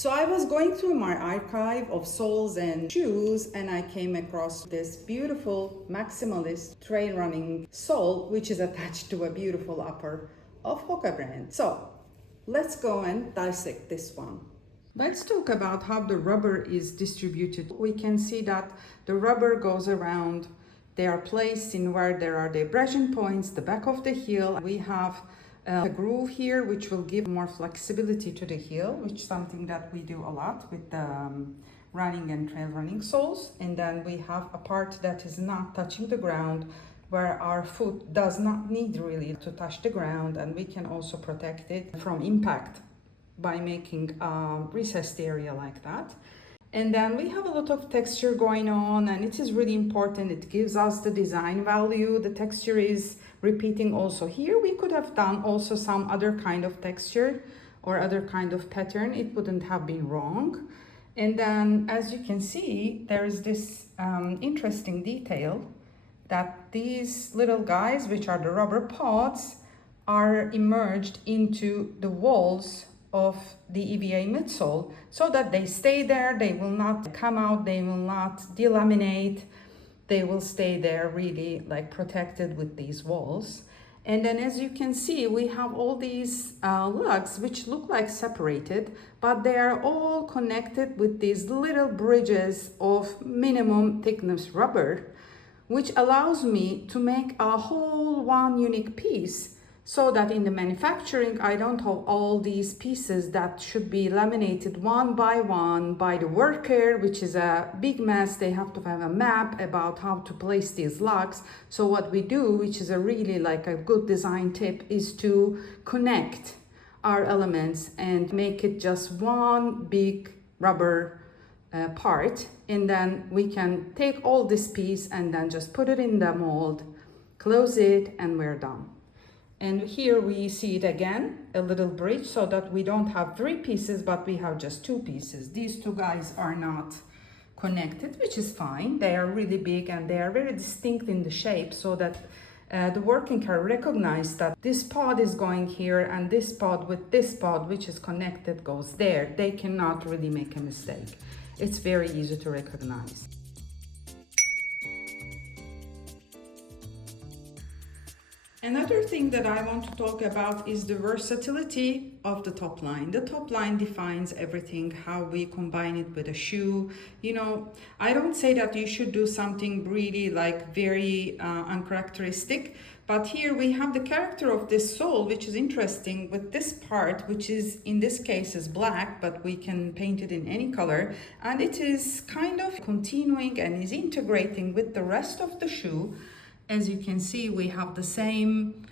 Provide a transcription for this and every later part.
So I was going through my archive of soles and shoes and I came across this beautiful maximalist trail running sole which is attached to a beautiful upper of HOKA brand. So let's go and dissect this one. Let's talk about how the rubber is distributed. We can see that the rubber goes around. They are placed in where there are the abrasion points, the back of the heel. We have a groove here which will give more flexibility to the heel, which is something that we do a lot with the running and trail running soles. And then we have a part that is not touching the ground, where our foot does not need really to touch the ground, and we can also protect it from impact by making a recessed area like that. And then we have a lot of texture going on, and it is really important. It gives us the design value. The texture is repeating also here. We could have done also some other kind of texture or other kind of pattern. It wouldn't have been wrong. And then as you can see, there is this interesting detail that these little guys, which are the rubber pods, are immersed into the walls of the EVA midsole so that they stay there. They will not come out, they will not delaminate, they will stay there really like protected with these walls. And then as you can see, we have all these lugs which look like separated, but they are all connected with these little bridges of minimum thickness rubber, which allows me to make a whole one unique piece, so that in the manufacturing, I don't have all these pieces that should be laminated one by the worker, which is a big mess. They have to have a map about how to place these lugs. So what we do, which is a really like a good design tip, is to connect our elements and make it just one big rubber part. And then we can take all this piece and then just put it in the mold, close it, and we're done. And here we see it again, a little bridge, so that we don't have 3 pieces, but we have just 2 pieces. These 2 guys are not connected, which is fine. They are really big and they are very distinct in the shape, so that the worker can recognize that this pod is going here and this pod with this pod, which is connected, goes there. They cannot really make a mistake. It's very easy to recognize. Another thing that I want to talk about is the versatility of the top line. The top line defines everything, how we combine it with a shoe. You know, I don't say that you should do something really like very uncharacteristic, but here we have the character of this sole, which is interesting with this part, which is in this case is black, but we can paint it in any color. And it is kind of continuing and is integrating with the rest of the shoe. As you can see, we have the same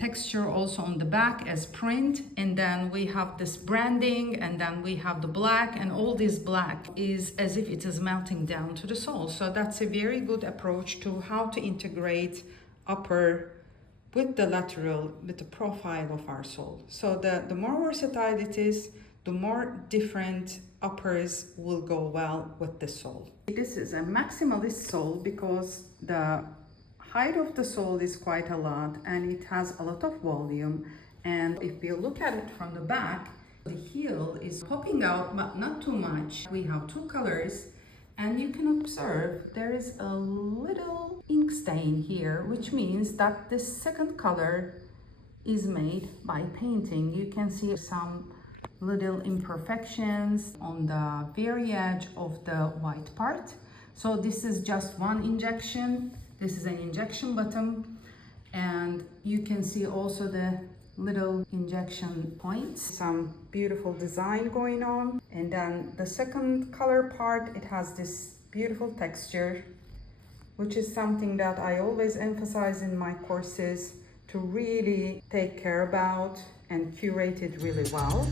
texture also on the back as print, and then we have this branding, and then we have the black, and all this black is as if it is melting down to the sole. So that's a very good approach to how to integrate upper with the lateral, with the profile of our sole. So the more versatile it is, the more different uppers will go well with the sole. This is a maximalist sole because the height of the sole is quite a lot and it has a lot of volume. And if you look at it from the back, the heel is popping out, but not too much. We have 2 colors, and you can observe there is a little ink stain here, which means that this second color is made by painting. You can see some little imperfections on the very edge of the white part. So this is just one injection. This is an injection button, and you can see also the little injection points. Some beautiful design going on. And then the second color part, it has this beautiful texture, which is something that I always emphasize in my courses to really take care about and curate it really well.